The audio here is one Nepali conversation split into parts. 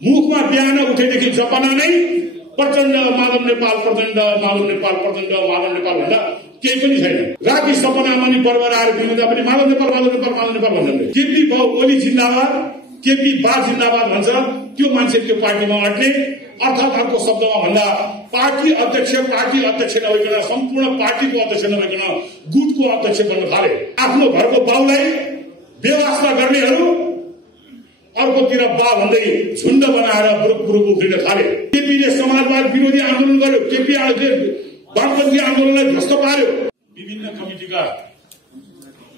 मुखमा बिहान उठेदेखि जपना नै प्रचण्ड माधव नेपाल प्रचण्ड माधव नेपाल प्रचण्ड माधव नेपाल भन्दा केही पनि छैन। राति सपनामा नि बर्बर आएर बिउदा पनि माधव नेपाल माधव नेपाल माधव नेपाल भन्दै केपी ओली जिन्दाबाद केपी बा जिन्दाबाद भन्छ। त्यो मान्छे त्यो पार्टीमा अट्ने अर्थात् अर्को शब्दमा भन्दा पार्टी अध्यक्ष नभइकन सम्पूर्ण पार्टीको अध्यक्ष नभइकन गुटको अध्यक्ष बन्न थाले। आफ्नो घरको बाउलाई बेवास्ता गर्नेहरू अर्कोतिर बा भन्दै झुण्ड बनाएर बुरुक उफ्रिन थाले। केपीले समाजवाद विरोधी आन्दोलन गर्यो, केपी वामपन्थी आन्दोलनलाई ध्वस्त पार्यो। विभिन्न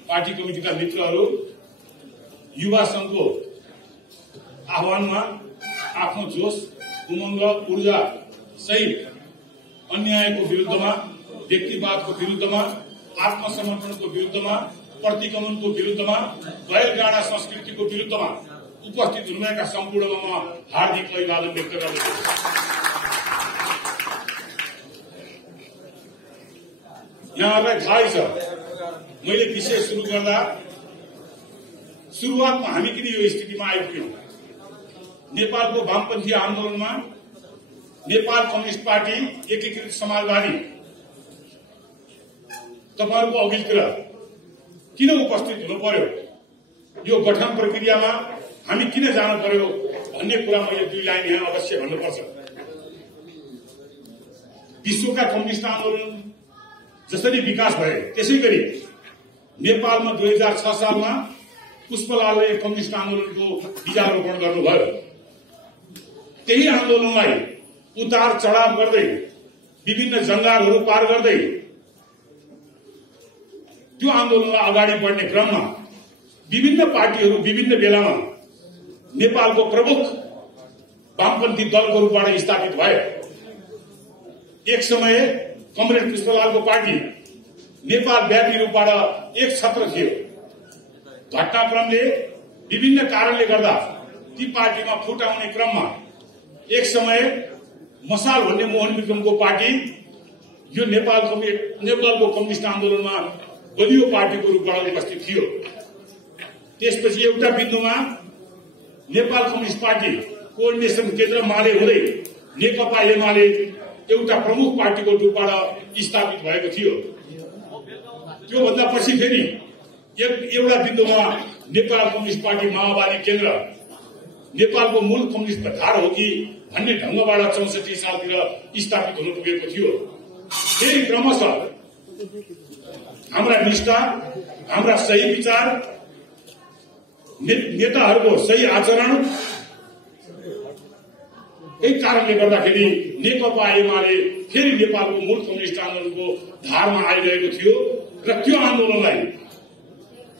पार्टी कमिटीका मित्रहरू युवा संघको आह्वानमा आफ्नो जोश उमङ्ग ऊर्जा सहित अन्यायको विरुद्धमा, व्यक्तिवादको विरुद्धमा, आत्मसमर्पणको विरुद्धमा, प्रतिगमनको विरुद्धमा, गैरगाडा संस्कृतिको विरुद्धमा उपस्थित हुनुभएका सम्पूर्णमा म हार्दिक अभिवादन व्यक्त गर्दछु। यहाँहरूलाई थाहै छ, मैले विषय सुरु गर्दा सुरुवातमा हामी किन यो स्थितिमा आइपुग्यौं। नेपालको वामपन्थी आन्दोलनमा नेपाल कम्युनिस्ट पार्टी एकीकृत समाजवादी तपाईहरूको अघिल्तिर किन उपस्थित हुनु पर्यो, यो गठन प्रक्रियामा हामी किन जानु पर्यो भन्ने कुरा मैले 2 लाइन यहाँ अवश्य भन्नुपर्छ। विश्वका कम्युनिस्ट आन्दोलन जसरी विकास भए त्यसै गरी नेपालमा 2006 सालमा पुष्पलालले कम्युनिस्ट आन्दोलनको बीजारोपण गर्नुभयो। त्यही आन्दोलनलाई उतार चढाव गर्दै विभिन्न जंगारहरू पार गर्दै त्यो आन्दोलनलाई अगाडि बढ्ने क्रममा विभिन्न पार्टीहरू विभिन्न बेलामा नेपालको प्रमुख वामपन्थी दलको रूपबाट स्थापित भए। एक समय कमरेड पुष्पलालको पार्टी नेपाल व्यापी रूपबाट एक छत्र थियो। घटनाक्रमले विभिन्न कारणले गर्दा ती पार्टीमा फुट आउने क्रममा एक समय मसाल भन्ने मोहन विक्रमको पार्टी यो नेपालको कम्युनिस्ट आन्दोलनमा बलियो पार्टीको रूपबाट उपस्थित थियो। त्यसपछि एउटा बिन्दुमा नेपाल कम्युनिस्ट पार्टी कोअर्डिनेसन केन्द्र माले हुँदै नेकपा एमाले एउटा प्रमुख पार्टीको रूपबाट स्थापित भएको थियो। त्योभन्दा पछि फेरि एउटा बिन्दुमा नेपाल कम्युनिस्ट पार्टी माओवादी केन्द्र नेपालको मूल कम्युनिस्ट धार हो कि भन्ने ढंगबाट 64 सालतिर स्थापित हुन पुगेको थियो। फेरि क्रमशः हाम्रा निष्ठा, हाम्रा सही विचार, नेताहरूको सही आचरण यही कारणले गर्दाखेरि नेकपा एमाले फेरि नेपालको मूल कम्युनिस्ट आन्दोलनको धारमा आइरहेको थियो र त्यो आन्दोलनलाई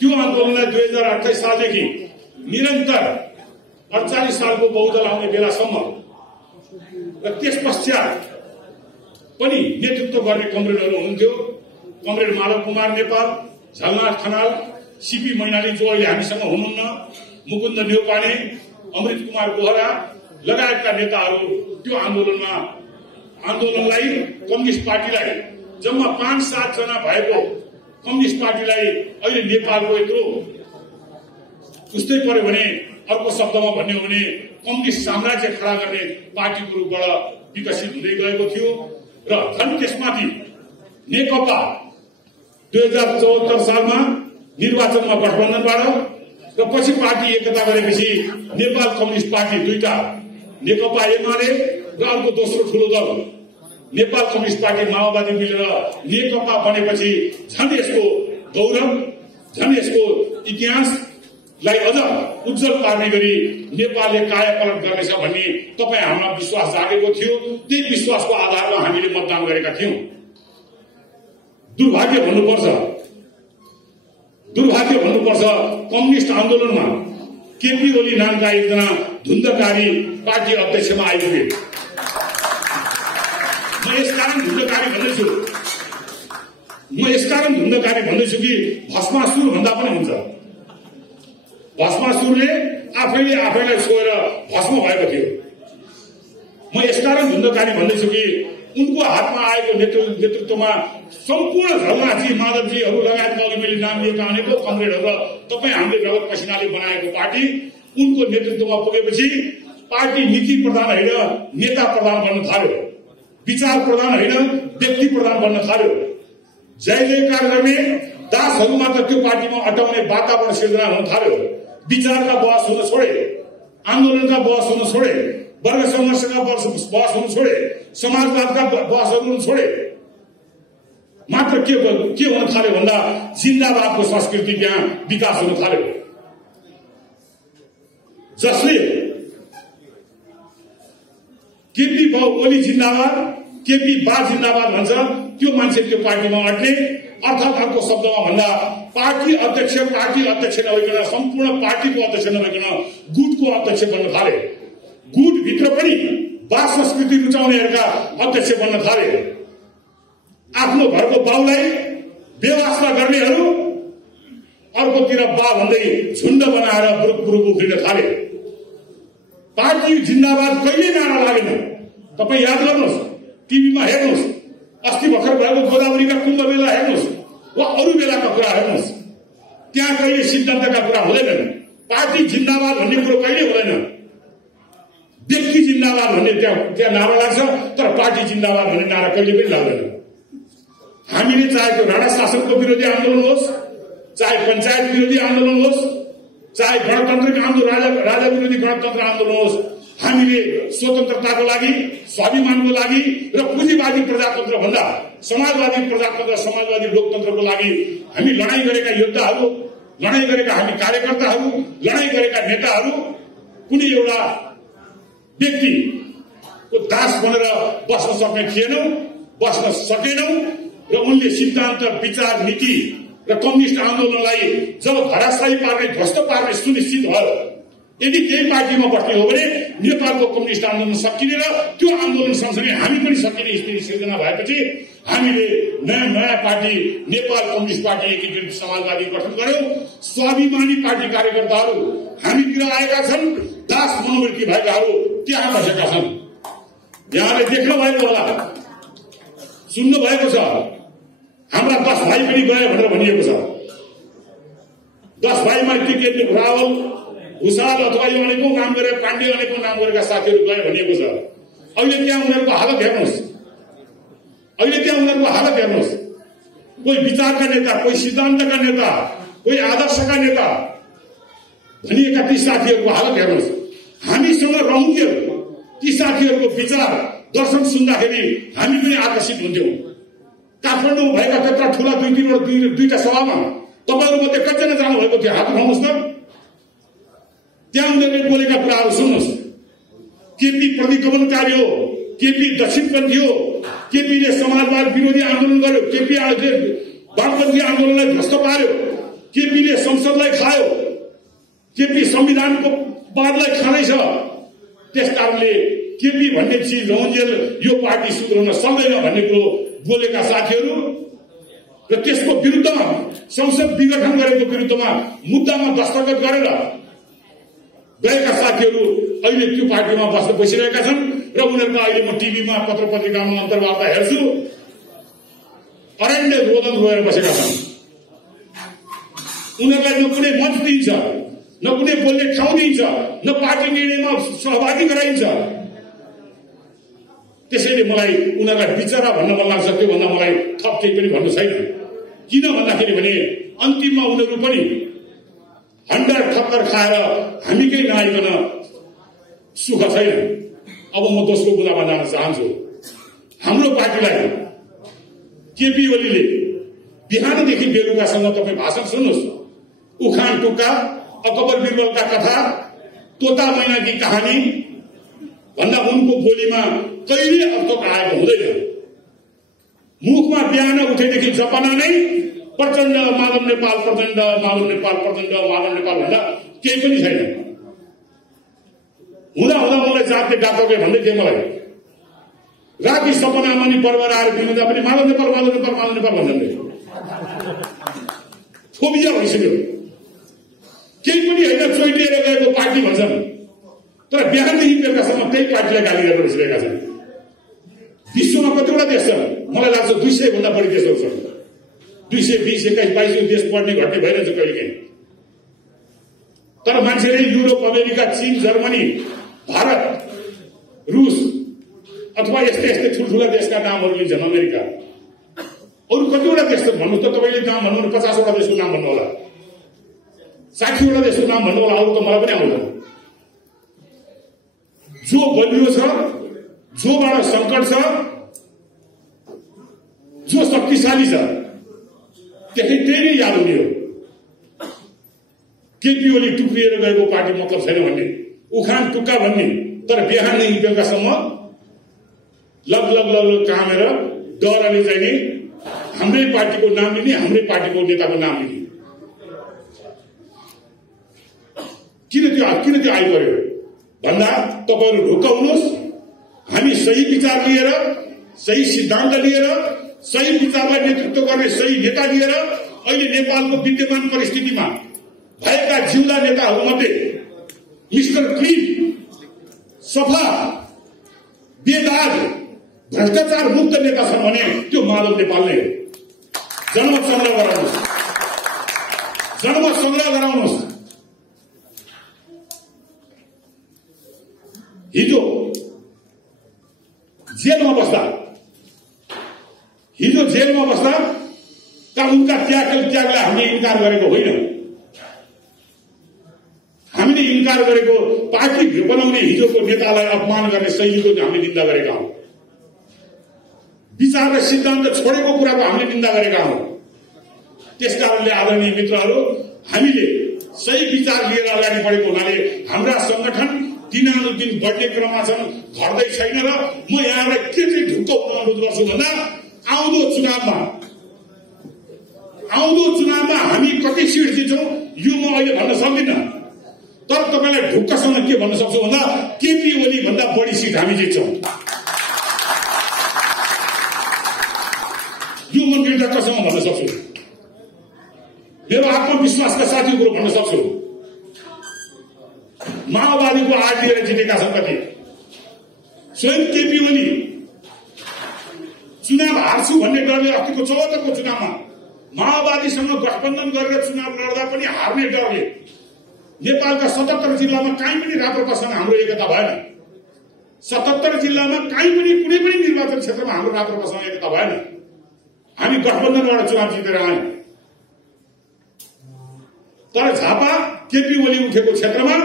2028 सालदेखि निरन्तर 48 सालको बहुदल आउने बेलासम्म र त्यस पश्चात पनि नेतृत्व गर्ने कमरेडहरू हुनुहुन्थ्यो। कमरेड माधव कुमार नेपाल, झलनाथ खनाल, सीपी मैनाली जो अहिले हामीसँग हुनुहुन्न, मुकुन्द न्यौपाने, अमृत कुमार बोहरा लगायतका नेताहरू त्यो आन्दोलनलाई कम्युनिस्ट पार्टीलाई जम्मा 5-7 जना भएको कम्युनिस्ट पार्टीलाई अहिले नेपालको यत्रो उस्तै पर्यो भने अर्को शब्दमा भन्ने हो भने कम्युनिस्ट साम्राज्य खडा गर्ने पार्टीको रूपबाट विकसित हुँदै गएको थियो। र झन् त्यसमाथि नेकपा 2074 सालमा निर्वाचनमा गठबन्धनबाट र पछि पार्टी एकता गरेपछि नेपाल कम्युनिस्ट पार्टी दुईटा नेकपा एमाले र अर्को दोस्रो ठूलो दल नेपाल कम्युनिस्ट पार्टी माओवादी मिलेर नेकपा बनेपछि झन् यसको गौरव, झन् यसको इतिहासलाई अझ उज्जवल पार्ने गरी नेपालले कायापलट गर्नेछ भन्ने तपाईँ हाम्रा विश्वास जागेको थियो। त्यही विश्वासको आधारमा हामीले मतदान गरेका थियौं। दुर्भाग्य भन्नुपर्छ कम्युनिस्ट आन्दोलनमा केपी ओली नामका एकजना धुन्धकारी पार्टी अध्यक्षमा आइपुगे। म यसकारण धुन्धकारी भन्दैछु कि भस्मासुर भन्दा पनि हुन्छ। भस्मासुरले आफैलाई छोएर भस्म भएको थियो। म यसकारण धुन्धकारी भन्दैछु कि उनको हातमा आएको नेतृत्वमा सम्पूर्ण झलनाथजी, माधवजीहरू लगायतका अघि मैले नाम लिएका अनेकौं कमरेडहरू र तपाईँ हामीले रगत पसिनाले बनाएको पार्टी उनको नेतृत्वमा पुगेपछि पार्टी नीति प्रधान होइन नेता प्रधान बन्न थाल्यो, विचार प्रधान होइन व्यक्ति प्रधान बन्न थाल्यो। जय जयकार गर्ने दासहरूमा त त्यो पार्टीमा अटाउने वातावरण सिर्जना हुन थाल्यो। विचारका बहस हुन छोडे, आन्दोलनका बहस हुन छोडे, वर्ग संघर्षका बहस हुन छोडे, समाजवादका बहसहरू हुन छोडे। मात्र के हुन थाल्यो भन्दा जिन्दाबादको संस्कृति त्यहाँ विकास हुन थाल्यो। जसले केपी ओली जिन्दाबाद, केपी बा जिन्दाबाद भन्छ, त्यो मान्छे त्यो पार्टीमा अट्ने। अर्थात् अर्को शब्दमा भन्दा पार्टी अध्यक्ष नभइकन, सम्पूर्ण पार्टीको अध्यक्ष नभइकन गुटको अध्यक्ष बन्न थाले। गुटभित्र पनि बा संस्कृति रुचाउनेहरूका अध्यक्ष बन्न थाले। आफ्नो घरको बाउलाई बेवास्ता गर्नेहरू अर्कोतिर बा भन्दै झुण्ड बनाएर बुरुक उफ्रिन थाले। पार्टी जिन्दाबाद कहिले नारा लागेन। तपाईँ याद गर्नुहोस्, टिभीमा हेर्नुहोस्, अस्ति भर्खर भएको गोदावरीका कुम्भ मेला हेर्नुहोस् वा अरू बेलाका कुरा हेर्नुहोस्, त्यहाँ कहिले सिद्धान्तका कुरा हुँदैनन्। पार्टी जिन्दाबाद भन्ने कुरो कहिले हुँदैन। व्यक्ति जिन्दाबाद भन्ने त्यहाँ नारा लाग्छ, तर पार्टी जिन्दाबाद भन्ने नारा कहिले पनि लाग्दैन। हामीले चाहेको राणा शासनको विरोधी आन्दोलन होस्, चाहे पञ्चायत विरोधी आन्दोलन होस्, चाहे गणतन्त्रको आन्दोलन, राजा विरोधी गणतन्त्र आन्दोलन होस्, हामीले स्वतन्त्रताको लागि, स्वाभिमानको लागि र पुँजीवादी प्रजातन्त्र भन्दा समाजवादी प्रजातन्त्र, समाजवादी लोकतन्त्रको लागि हामी लडाईँ गरेका योद्धाहरू, लडाईँ गरेका हामी कार्यकर्ताहरू, लडाईँ गरेका नेताहरू कुनै एउटा व्यक्तिको दास बनेर बस्न सक्ने थिएनौं, बस्न सकेनौं। र उनले सिद्धान्त, विचार, नीति र कम्युनिस्ट आन्दोलनलाई जब धराशायी पार्ने, ध्वस्त पार्ने सुनिश्चित भयो, यदि त्यही पार्टीमा बस्ने हो भने नेपालको कम्युनिस्ट आन्दोलन सकिने र त्यो आन्दोलन सँगसँगै हामी पनि सकिने स्थिति सिर्जना भएपछि हामीले नयाँ पार्टी नेपाल कम्युनिस्ट पार्टी एकीकृत समाजवादी गठन गर्यौं। स्वाभिमानी पार्टी कार्यकर्ताहरू हामीतिर आएका छन्, दास मनोवृत्ति भएकाहरू त्यहाँ बसेका छन्। यहाँले देख्नु भएको होला, सुन्नु भएको छ, हाम्रा 10 भाइ पनि गए भनेर भनिएको छ। 10 भाइमा के रावल, भूषाल अथवा यो अनेकौं नाम गरेर, पाण्डे अनेकौं नाम गरेका साथीहरू गए भनिएको छ। अहिले त्यहाँ उनीहरूको हालत हेर्नुहोस्, कोही विचारका नेता, कोही सिद्धान्तका नेता, कोही आदर्शका नेता भनिएका ती साथीहरूको हालत हेर्नुहोस्। हामीसँग रहन्थ्यो ती साथीहरूको विचार, दर्शन सुन्दाखेरि हामी पनि आकर्षित हुन्थ्यौं। काठमाडौँ भएका त्यत्रा ठूला दुईटा सभामा तपाईहरु मध्ये कतिजना जानु भएको थियो? हात उठाउनुहोस् न। त्यहाँ उनीहरूले बोलेका कुराहरू सुन्नुहोस्। केपी प्रतिगमनकारी हो, केपी दक्षिणपन्थी हो, केपीले समाजवाद विरोधी आन्दोलन गर्यो, केपी वामपन्थी आन्दोलनलाई ध्वस्त पार्यो, केपीले संसदलाई खायो, केपी संविधानको वादलाई खाँदैछ। त्यसकारणले केपी भन्ने चिज रहन्जेल यो पार्टी सुध्रिन सक्दैन भन्ने कुरो बोलेका साथीहरू र त्यसको विरुद्धमा संसद विघटन गरेको विरुद्धमा मुद्दामा दस्तखत गरेर गएका साथीहरू अहिले त्यो पार्टीमा बसिरहेका छन् र उनीहरूको अहिले म टिभीमा, पत्र पत्रिकामा अन्तर्वार्ता हेर्छु, अरण्य रोदन रोएर बसेका छन्। उनीहरूलाई न कुनै मञ्च दिइन्छ, न कुनै बोल्ने ठाउँ दिइन्छ, न पार्टी निर्णयमा सहभागी गराइन्छ। त्यसैले मलाई उनीहरूलाई बिचरा भन्न मन लाग्छ। त्योभन्दा मलाई थप केही पनि भन्नु छैन। किन भन्दाखेरि भने अन्तिममा उनीहरू पनि हन्डा ठक्कर खाएर हामीकै नआइकन सुख छैन। अब म दोस्रो बुदामा जान चाहन्छु। हाम्रो पार्टीलाई केपी ओलीले बिहानदेखि बेलुकासम्म तपाईँ भाषण सुन्नुहोस्। उखान टुक्का, अकबर बिरबलका कथा, तोता मैनाकी कहानी भन्दा उनको बोलीमा कहिले अर्थक आएको हुँदैन। मुखमा बिहान उठेदेखि जपना नै प्रचण्ड माधव नेपाल, प्रचण्ड माधव नेपाल, प्रचण्ड माधव नेपाल भन्दा केही पनि छैन। हुँदा मलाई जातले डाक्टरले भन्दै थिए मलाई, राति सपनामा नि बर्बर आएर बिउदा पनि माधव नेपाल, माधव नेपाल, माधव नेपाल भन्दै फोबिया भइसक्यो। केही पनि होइन, चोइटिएर गएको पार्टी भन्छन्, तर बिहानदेखि बेलुकासम्म त्यही पार्टीलाई गाली गरेर बसिरहेका छन्। विश्वमा कतिवटा देश छन्? मलाई लाग्छ 200 भन्दा बढी देशहरू छन्। 220, 21, 22 देश पढ्ने घट्ने भइरहेछ कहिलेकाहीँ। तर मान्छेले युरोप, अमेरिका, चीन, जर्मनी भारत, रूस अथवा यस्तै यस्तै ठुल्ठुला देशका नामहरू लिन्छन्। अमेरिका, अरू कतिवटा देश भन्नुहोस् त, तपाईँले नाम भन्नु 50वटा देशको नाम भन्नु होला, 60वटा देशको नाम भन्नु होला, अरू त मलाई पनि आउँदैन। जो बलियो छ, जोबाट सङ्कट छ, जो शक्तिशाली छ, त्यही नै याद हुने हो। केपी ओली टुक्रिएर गएको पार्टी मतलब छैन भन्ने, उखान टुक्का भन्ने, तर बिहानदेखि बेलुकासम्म लग लग लग लग कामेर डरले चाहिँ नि हाम्रै पार्टीको नाम लिने, हाम्रै पार्टीको नेताको नाम लिने। किन त्यो आइपर्यो भन्दा तपाईँहरू ढुक्क हुनुहोस्। हामी सही विचार लिएर, सही सिद्धान्त लिएर, सही विचारलाई नेतृत्व गर्ने सही नेता लिएर अहिले नेपालको विद्यमान परिस्थितिमा भएका जिउला नेताहरूमध्ये मिस्टर क्लिन, सफा, बेदाग, भ्रष्टाचार मुक्त नेता छन् भने त्यो माधव नेपाल नै हो। जनमत संग्रह गराउनुहोस्, जनमत संग्रह गराउनुहोस्। हिजो जेलमा बस्दा का उनका त्यागलाई हामीले इन्कार गरेको होइन। हामीले इन्कार गरेको पार्टी बनाउने हिजोको नेतालाई अपमान गर्ने शैलीको हामीले निन्दा गरेका हौं। विचार र सिद्धान्त छोडेको कुराको हामीले निन्दा गरेका हौं। त्यसकारणले आदरणीय मित्रहरू, हामीले सही विचार लिएर अगाडि बढेको हुनाले हाम्रा संगठन दिनानुदिन बढ्ने क्रममा छन्, घट्दै छैन। र म यहाँलाई के चाहिँ ढुक्क हुन अनुरोध गर्छु भन्दा आउँदो चुनावमा हामी कति सिट जित्छौं यो म अहिले भन्न सक्दिनँ, तर तपाईलाई ढुक्कसँग के भन्न सक्छु भन्दा केपी ओली भन्दा बढी सिट हामी जित्छौं। यो म निर्धक्कसँग भन्न सक्छु। मेरो आत्मविश्वासका साथी कुरो भन्न सक्छु। माओवादीको आड लिएर जितेका छन् कति। स्वयं केपी ओली चुनाव हार्छु भन्ने डरले अस्तिको 74को चुनावमा माओवादीसँग गठबन्धन गरेर चुनाव लड्दा पनि हार्ने डरले नेपालका 77 जिल्लामा कहीँ पनि राप्रपासँग हाम्रो एकता भएन। 77 जिल्लामा कहीँ पनि कुनै पनि निर्वाचन क्षेत्रमा हाम्रो राप्रपासँग एकता भएन। हामी गठबन्धनबाट चुनाव जितेर आयौं। तर झापा केपी ओली उठेको क्षेत्रमा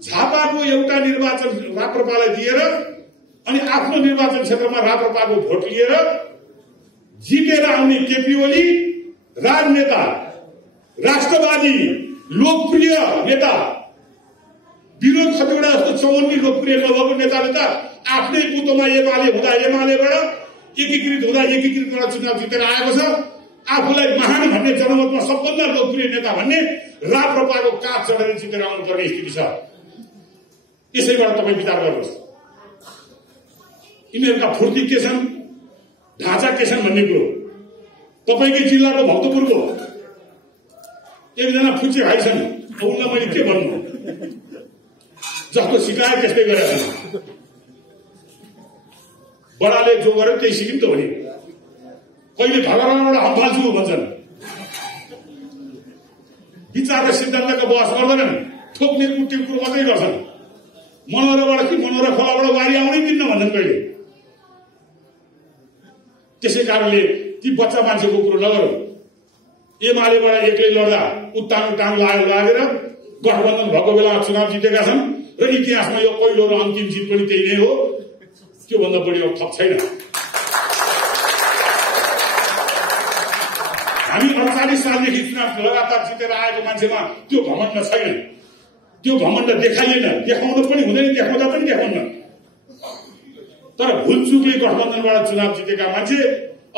झापाको एउटा निर्वाचन राप्रपालाई दिएर अनि आफ्नो निर्वाचन क्षेत्रमा राप्रपाको भोट लिएर जितेर आउने केपी ओली राजनेता, राष्ट्रवादी, लोकप्रिय नेता, विरोध कतिवटा जस्तो चौवन्नी लोकप्रिय नभएको नेताले त आफ्नै बुतोमा एमालेबाट एकीकृत चुनाव जितेर आएको छ। आफूलाई महान भन्ने, जनमतमा सबभन्दा लोकप्रिय नेता भन्ने राप्रपाको काठ चढेर जितेर आउनुपर्ने स्थिति छ। यसैबाट तपाईँ विचार गर्नुहोस्, यिनीहरूका फुर्ती के छन्, ढाँचा के छन् भन्ने कुरो। तपाईँकै जिल्लाको भक्तपुरको एकजना फुच्चे भाइ छन्, उनलाई मैले के भन्नु, जस्तो सिकाए त्यस्तै गरेका छन्। बडाले जो गर्यो त्यही सिकिम त हो नि। कहिले ढलराबाट हम फाल्छु भन्छन्। विचार र सिद्धान्तको बहस गर्दैनन्, ठोक्ने कुट्ने कुरो मात्रै गर्छन्। मनोहरबाट कि मनोहर खोलाबाट वारी आउनै दिन्न भन्छन् कहिले। त्यसै कारणले ती बच्चा मान्छेको कुरो नगरौं। एमालेबाट एक्लै लड्दा उत्तान लागेर गठबन्धन भएको बेलामा चुनाव जितेका छन् र इतिहासमा यो पहिलो र अन्तिम जित पनि त्यही नै हो। त्योभन्दा बढी थप छैन। हामी 48 सालदेखि चुनाव लगातार जितेर आएको मान्छेमा त्यो घमण्ड छैन, त्यो घमण्ड देखाइएन, देखाउन पनि हुँदैन, देखाउँदा पनि देखाउन्न। तर भुलचुकले गठबन्धनबाट चुनाव जितेका मान्छे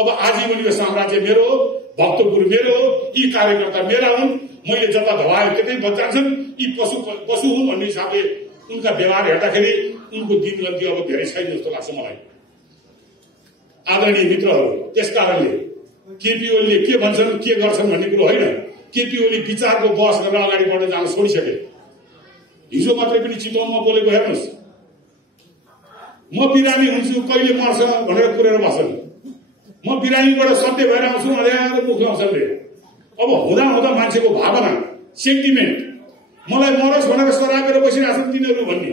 अब आजीवन यो साम्राज्य मेरो हो, भक्तपुर मेरो हो, यी कार्यकर्ता मेरा हुन्, मैले जता धवायो त्यतै बचान्छन्, यी पशु हुन् भन्ने हिसाबले उनका व्यवहार हेर्दाखेरि उनको दिनगन्ती अब धेरै छैन जस्तो लाग्छ मलाई। आदरणीय मित्रहरू, त्यसकारणले केपी ओलीले के भन्छन् के गर्छन् भन्ने कुरो होइन। केपी ओली विचारको बहस गरेर अगाडि बढ्न जान छोडिसके। हिजो मात्रै पनि चितवनमा बोलेको हेर्नुहोस्, म बिरामी हुन्छु कहिले मर्छ भनेर कुरेर बस्छन्। म बिरामीबाट सत्य भएर आउँछु भनेर मुख लाउँछन् रे। अब हुँदा मान्छेको भावना, सेन्टिमेन्ट मलाई मरोस् भनेर सरापेर बसिरहेको छन् तिनीहरू भन्ने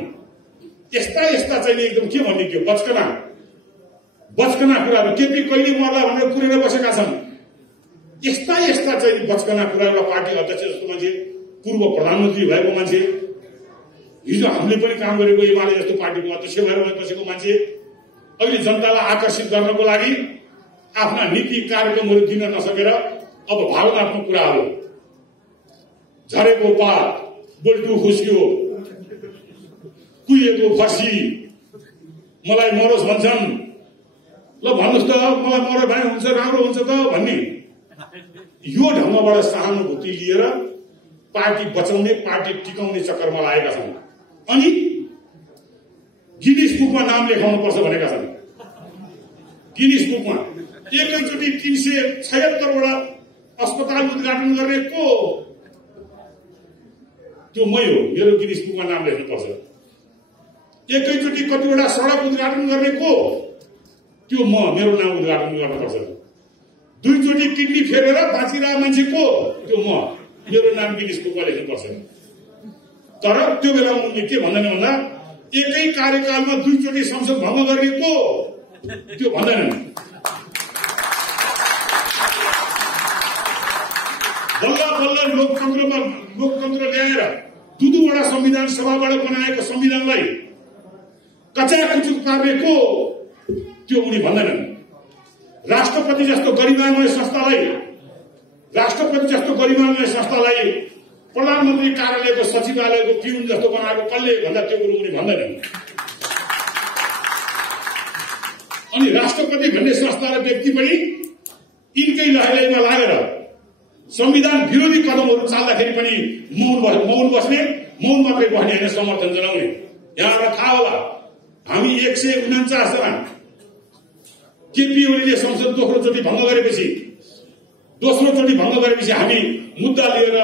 यस्ता यस्ता चाहिँ एकदम के भन्ने के बचकना कुराहरू केपी कहिले मर्ला भनेर कुरेर बसेका छन्। यस्ता यस्ता चाहिँ बचकना कुरा एउटा पार्टी अध्यक्ष जस्तो मान्छे, पूर्व प्रधानमन्त्री भएको मान्छे, हिजो हामीले पनि काम गरेको एमाले जस्तो पार्टीको अध्यक्ष भएर बसेको मान्छे अहिले जनतालाई आकर्षित गर्नको लागि आफ्ना नीति कार्यक्रमहरू दिन नसकेर अब भावनात्मक कुराहरू, झरेको पात, बोल्टु खुस्क्यो, कुहिएको फर्सी, मलाई मरोस् भन्छन्, ल भन्नुहोस् त मलाई मरो भए हुन्छ, राम्रो हुन्छ त भन्ने यो ढङ्गबाट सहानुभूति लिएर पार्टी बचाउने, पार्टी टिकाउने चक्करमा लागेका छन्। अनि गिनिस बुकमा नाम लेखाउनु पर्छ भनेका छन्। गिनिस बुकमा एकैचोटि 376 वटा अस्पताल उद्घाटन गर्ने को? त्यो मै हो। मेरो गिनिस बुकमा नाम लेख्नुपर्छ। एकैचोटि कतिवटा सडक उद्घाटन गर्ने को? त्यो म, मेरो नाम उद्घाटन गर्नुपर्छ। दुईचोटि किडनी फेरेर बाँचिरहेको मान्छे को? त्यो म, मेरो नाम गिनिस बुकमा लेख्नुपर्छ। तर त्यो बेला उनले के भन्दैन भन्दा एकै कार्यकालमा दुईचोटि संसद भङ्ग गर्ने को? त्यो भन्दैनन्। बल्ल बल्ल लोकतन्त्र ल्याएर दुईवटा संविधान सभाबाट बनाएको संविधानलाई कचाकुचुक पार्ने को? त्यो उनी भन्दैनन्। राष्ट्रपति जस्तो गरिमामय संस्थालाई प्रधानमन्त्री कार्यालयको सचिवालयको पिउन जस्तो बनाएको कसले भन्दा त्यो कुरो उनी भन्दैनन्। अनि राष्ट्रपति भन्ने संस्था र व्यक्ति पनि यिनकै लहलैमा लागेर संविधान विरोधी कदमहरू चाल्दाखेरि पनि मौन बस्ने, मौन मात्रै बस्ने होइन, समर्थन जनाउने। यहाँलाई थाहा होला हामी 149 जना केपी ओलीले संसद दोस्रो चोटि भङ्ग गरेपछि हामी मुद्दा लिएर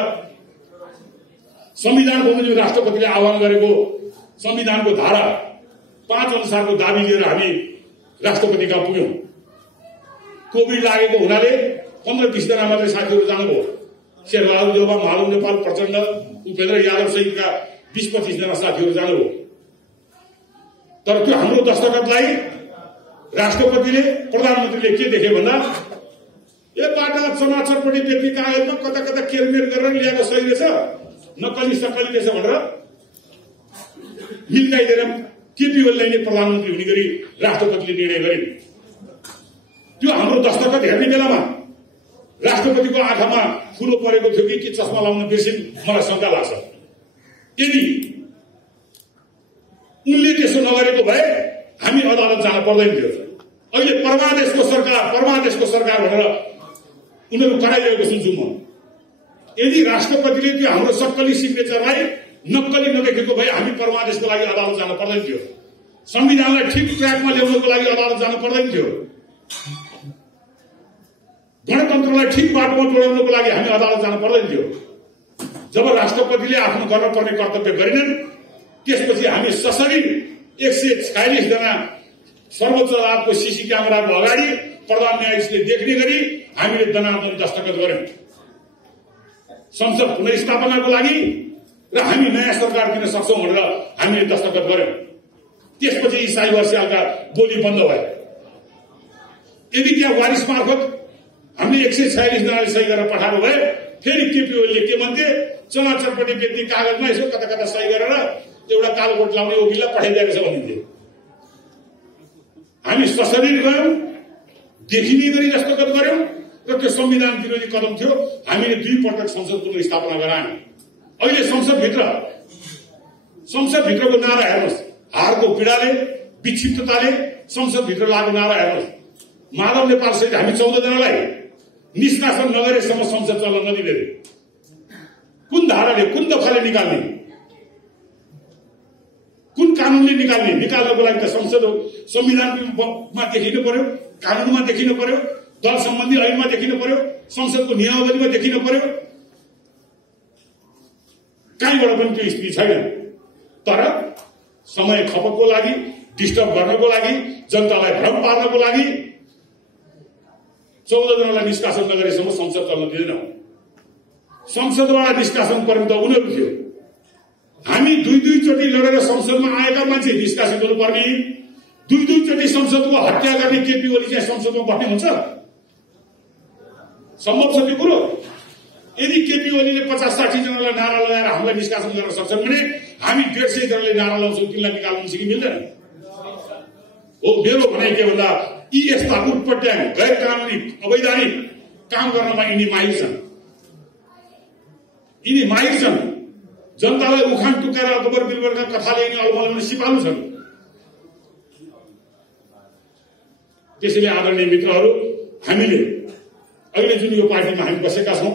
संविधान बमोजिम राष्ट्रपतिले आह्वान गरेको संविधानको धारा 5 अनुसारको दाबी लिएर हामी राष्ट्रपति कहाँ पुग्यौं। कोभिड लागेको हुनाले 15-20 जना मात्रै साथीहरू जानुभयो। शेरबहादुर देउवा, माधव नेपाल प्रचण्ड, उपेन्द्र यादव सहितका 20-25 जना साथीहरू जानुभयो। तर त्यो हाम्रो दस्तखतलाई राष्ट्रपतिले, प्रधानमन्त्रीले के देखे भन्दा यबाट समाचारपट्टि व्यक्ति कागजमा कता कता केरमेर गरेर ल्याएको सही रहेछ, नक्कली सक्कली रहेछ भनेर मिल्काइदिएर केपी ओलीलाई नै प्रधानमन्त्री हुने गरी राष्ट्रपतिले निर्णय गरे। त्यो हाम्रो दस्तखत हेर्ने बेलामा राष्ट्रपतिको आँखामा फुलो परेको थियो कि चस्मा लाउन बिर्सिन्, मलाई शंका लाग्छ। यदि उनले त्यसो नगरेको भए हामी अदालत जान पर्दैन थियो। अहिले परमादेशको सरकार भनेर उनीहरू कराइरहेको सुन्छु म। यदि राष्ट्रपतिले त्यो हाम्रो सक्कली सिग्नेचरलाई नक्कली नदेखेको भए हामी परमादेशको लागि अदालत जान पर्दैन थियो। संविधानलाई ठिक ट्र्याकमा ल्याउनको लागि अदालत जान पर्दैन थियो। गणतन्त्रलाई ठिक बाटोमा जोडाउनको लागि हामी अदालत जान पर्दैन थियो। जब राष्ट्रपतिले आफ्नो गर्नुपर्ने कर्तव्य गरेनन्, त्यसपछि हामी सशरीर 146 जना सर्वोच्च अदालतको सीसी क्यामेराको अगाडि प्रधान न्यायाधीशले देख्ने गरी हामीले दनादन दस्तखत गर्यौं संसद पुनर्स्थापनाको लागि र हामी नयाँ सरकार दिन सक्छौं भनेर हामीले दस्तखत गर्यौं। त्यसपछि यी साइबर सेलका गोली बन्द भयो। यदि त्यहाँ वारिस मार्फत हामीले 146 जनाले सही गरेर पठाएको भए फेरि केपी ओलीले के भन्थे, चमाचरपट्टि व्यक्ति कागजमा यसो कता कता सही गरेर एउटा कालोकोट लाउने वकिललाई पठाइदिएको छ भनिन्थ्यो। हामी सशरीर गयौं, देखिने गरी दस्तखत गर्यौं र त्यो संविधान विरोधी कदम थियो। हामीले 2 पटक संसद पुनर्स्थापना गरायौं। अहिले संसदभित्रको नारा हेर्नुहोस्, हारको पीडाले, विक्षिप्तताले संसदभित्र लागेको नारा हेर्नुहोस्। माधव नेपाल सहित हामी 14 जनालाई निष्कासन नगरेसम्म संसद चल्न नदिने। कुन धाराले, कुन दफाले निकाल्ने, कुन कानूनले निकाल्ने? निकाल्नको लागि त संविधानमा देखिनु पर्यो, कानूनमा देखिनु पर्यो, दल सम्बन्धी ऐनमा देखिनु पर्यो, संसदको नियमावलीमा देखिनु पर्यो। कहीँबाट पनि त्यो स्थिति छैन। तर समय खपतको लागि, डिस्टर्ब गर्नको लागि, जनतालाई भ्रम पार्नको लागि 14 जनालाई निष्कासन नगरेसम्म संसद चल्न दिँदैन। संसदबाट निष्कासन पर्ने त उनीहरू थियो। हामी दुई चोटि लडेर संसदमा आएका मान्छे निष्कासित हुनुपर्ने, दुई चोटि संसदको हत्या गर्ने केपी ओली चाहिँ संसदमा बस्ने हुन्छ? सम्भव छ त्यो कुरो? यदि केपी ओलीले 50-60 जनालाई नारा लगाएर हामीलाई निष्कासन गर्न सक्छन् भने हामी 150 जनाले नारा लगाउँछौँ, तिनलाई निकाल्नु मिल्छ कि मिल्दैन? हो, मेरो भनाइ के भन्दा यी यस्ता उटपट्याङ गैर कानुनी अवैधानिक काम गर्नमा यिनी माहिर छन्। यिनी माहिर छन्। जनतालाई उखान टुक्काएर गोबर बिलबरका कथाले यिनी अलमलमा सिपालु छन्। त्यसैले आदरणीय मित्रहरू, हामीले अहिले जुन यो पार्टीमा हामी बसेका छौँ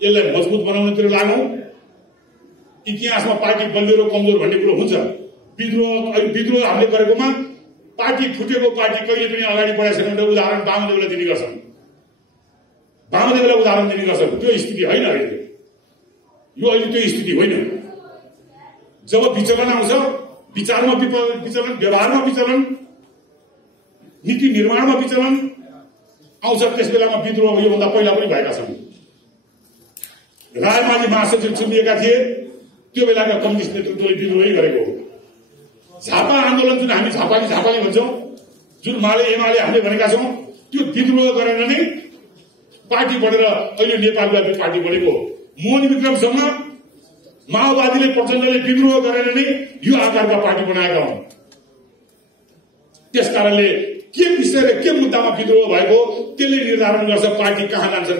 यसलाई मजबुत बनाउनतिर लागौँ। इतिहासमा पार्टी बलियो र कमजोर भन्ने कुरो हुन्छ। विद्रोह हामीले गरेकोमा पार्टी फुटेको पार्टी कहिले पनि अगाडि बढेको छैन भनेर उदाहरण वामदेवलाई दिने गर्छन्। वामदेवलाई उदाहरण दिने गर्छन्। त्यो स्थिति होइन अहिले। यो अहिले त्यो स्थिति होइन। जब विचलन आउँछ, विचारमा विचलन, व्यवहारमा विचलन, नीति निर्माणमा विचलन आउँछ, त्यस बेलामा विद्रोह योभन्दा पहिला पनि भएका छन्। रायमाझी महासचिव चुनिएका थिए, त्यो बेलाका कम्युनिस्ट नेतृत्वले विद्रोही गरेको हो। झापा आन्दोलन जुन हामी झापाली भन्छौँ, जुन माले एमाले हामीले भनेका छौँ, त्यो विद्रोह गरेर नै पार्टी बढेर अहिले नेपाल व्यापी पार्टी बढेको हो। मोहन विक्रमसँग माओवादीले प्रचण्डले विद्रोह गरेर नै यो आकारका पार्टी बनाएका हुन्। त्यसकारणले के विषय र के मुद्दामा विद्रोह भएको त्यसले निर्धारण गर्छ पार्टी कहाँ जान्छ,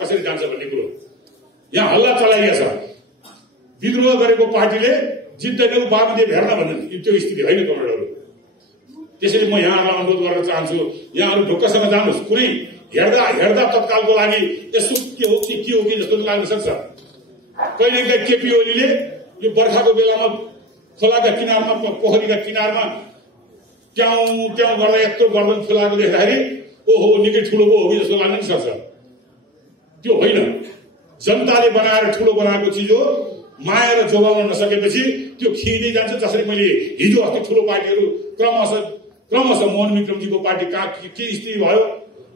कसरी जान्छ भन्ने कुरो। यहाँ हल्ला चलाइरहेछ। विद्रोह गरेको पार्टीले जित्दैनौ वामदेव हेर्न भन्ने त्यो स्थिति होइन कमरेडहरू। त्यसैले म यहाँहरूलाई अनुरोध गर्न चाहन्छु, यहाँहरू ढुक्कसँग जानुहोस्। कुनै हेर्दा तत्कालको लागि यसो के हो कि जस्तो लाग्न सक्छ। कहिलेकाहीँ केपी ओलीले यो बर्खाको बेलामा खोलाका किनारमा, पोखरीका किनारमा ट्याउ गर्दा यत्रो गर्दन फुलाएको देख्दाखेरि ओहो निकै ठुलो पो हो जस्तो लाग्न सक्छ। त्यो होइन। जनताले बनाएर ठुलो बनाएको चिज हो। माया र जोगाउन नसकेपछि त्यो खिँदै जान्छ। जसरी मैले हिजो अस्ति ठुलो पार्टीहरू क्रमशः मोहन विक्रमजीको पार्टी कहाँ के स्थिति भयो,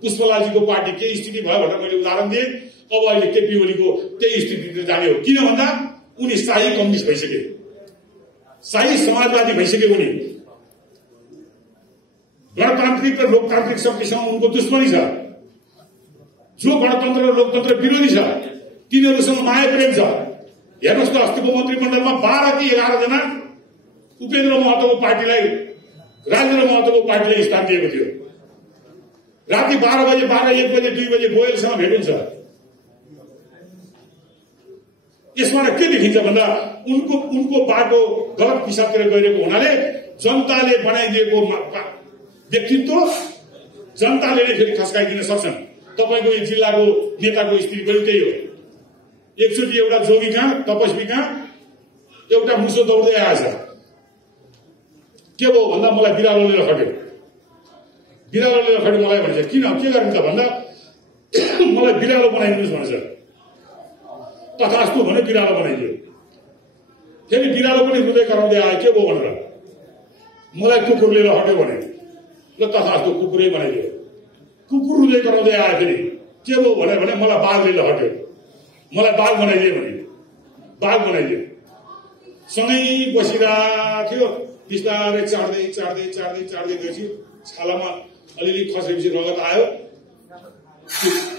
पुष्पलालजीको पार्टी के स्थिति भयो भनेर मैले उदाहरण दिएँ। अब अहिले केपी ओलीको त्यही स्थिति जाने हो। किन भन्दा उनी शाही कम्युनिस्ट भइसके, शाही समाजवादी भइसके। उनी गणतान्त्रिक र लोकतान्त्रिक शक्तिसँग उनको दुश्मनी छ। जो गणतन्त्र र लोकतन्त्र विरोधी छ तिनीहरूसँग माया प्रेम छ। हेर्नुहोस् त, अस्तिको मन्त्रीमण्डलमा 12 कि 11 जना उपेन्द्र महतोको पार्टीलाई, राजेन्द्र महतोको पार्टीलाई स्थान दिएको थियो। राति 12 बजे, 1 बजे, 2 बजे गोयलसँग भेट हुन्छ। यसमा के देखिन्छ भन्दा उनको बाटो गलत दिशातिर गइरहेको हुनाले जनताले बनाइदिएको व्यक्तित्व जनताले नै फेरि खस्काइदिन सक्छन्। तपाईँको यो जिल्लाको नेताको स्थिति पनि त्यही हो। एकचोटि एउटा जोगी कहाँ, तपस्वी कहाँ एउटा मुसो दौड्दै आएछ। के भयो भन्दा मलाई बिरालोले रखट्यो। मलाई भन्छ किन, के गर्नु त भन्दा मलाई बिरालो बनाइदिनुहोस् भन्छ। तथास्तु भने बिरालो बनाइदियो। फेरि बिरालो पनि रुँदै कराउँदै आयो। के भयो भनेर मलाई कुकुरले रखट्यो भने, ल तथास्तु कुकुरै बनाइदियो। कुकुर रुँदै कराउँदै आयो। फेरि के भयो भने मलाई बाघले रखट्यो, मलाई बाघ बनाइदियो भने बाघ बनाइदियो। सँगै बसिरहेको थियो। बिस्तारै चाड्दै गएपछि छालामा अलिअलि खसेपछि रगत आयो।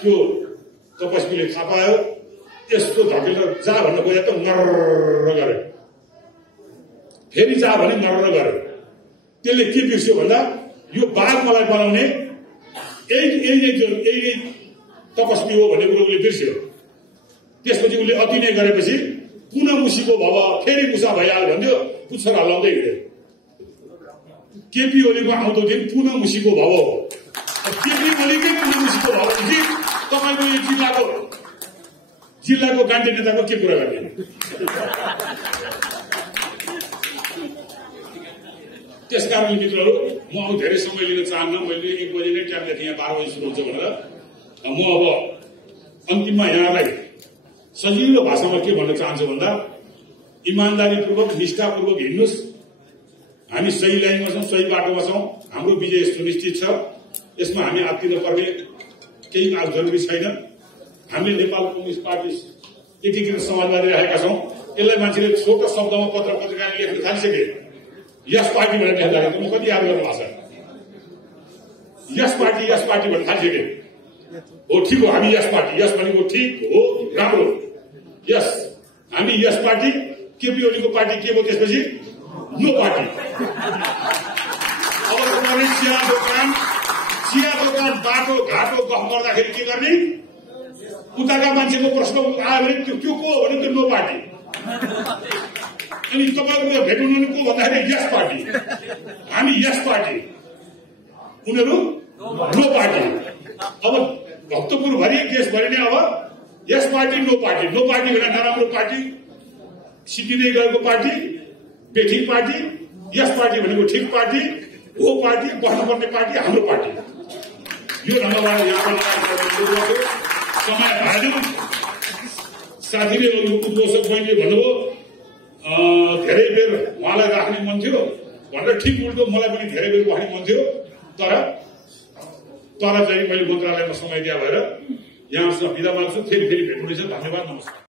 त्यो तपस्वीले थाहा पायो। यस्तो धकेलेर जा भन्न गयो त मर्र गरे। फेरि जा भने मर्र गरे। त्यसले के बिर्स्यो भन्दा यो बाघ मलाई बनाउने यही तपस्वी हो भन्ने कुरो उसले बिर्स्यो। त्यसपछि उसले अति नै गरेपछि पुनः मुसीको भव, फेरि मुसा भइहाल्यो भन्यो। पुच्छर हल्लाउँदै हिँड्यो। केपी ओलीको आउँदो दिन पुनः मुसीको भव हो। केपी ओलीकै पुनः मुसीको भवपछि तपाईँको यो जिल्लाको गान्धी नेताको के कुरा गर्ने? त्यसकारण मित्रहरू, म अब धेरै समय लिन चाहन्न। मैले 1 बजे नै टाइम दिएँ, यहाँ 12 बजे सुरु हुन्छ भनेर। म अब अन्तिममा यहाँलाई सजिलो भाषामा के भन्न चाहन्छु भन्दा इमान्दारीपूर्वक, निष्ठापूर्वक हिँड्नुहोस्। हामी सही लाइनमा छौँ, सही बाटोमा छौँ। हाम्रो विजय सुनिश्चित छ। यसमा हामी आत्तिन पर्ने केही जरुरी छैन। हामीले नेपाल कम्युनिस्ट पार्टी एकीकृत समाजवादी रहेका छौँ। यसलाई मान्छेले छोटो शब्दमा पत्र पत्रिकाले लेख्न थालिसके यस पार्टी भनेर लेख्दाखेरि म कति याद गर्नु भएको छ यस पार्टी भनेर थालिसके हो ठिक हो हामी यस पार्टी यस भनेको ठिक हो राम्रो यस हामी यस पार्टी केपी ओलीको पार्टी के भयो त्यसपछि नो पार्टी अब तपाईले चिया दोकान बाटो घाटो गफ गर्दाखेरि के गर्ने उताका मान्छेको प्रश्न आयो भने त्यो को हो भने त्यो नो पार्टी अनि तपाईको भेट्नु को भन्दाखेरि यस पार्टी हामी यस पार्टी उनीहरू नो पार्टी अब भक्तपुरभरि देशभरि नै अब यस पार्टी नो पार्टी भने नराम्रो पार्टी सिकिँदै गएको पार्टी बेठिक पार्टी यस पार्टी भनेको ठिक पार्टी हो पार्टी बस्नुपर्ने पार्टी हाम्रो पार्टी यो ढङ्गबाट समय हाल्यो साथीले उद्घोषक बहिनीले भन्नुभयो धेरै बेर उहाँलाई राख्ने मन थियो भनेर ठिक उल्टो मलाई पनि धेरै बेर बस्ने मन थियो तर चाहिँ मैले मन्त्रालयमा समय दिया भएर यहाँसँग बिदा माग्छु फेरि भेट्नुहुनेछ धन्यवाद नमस्कार।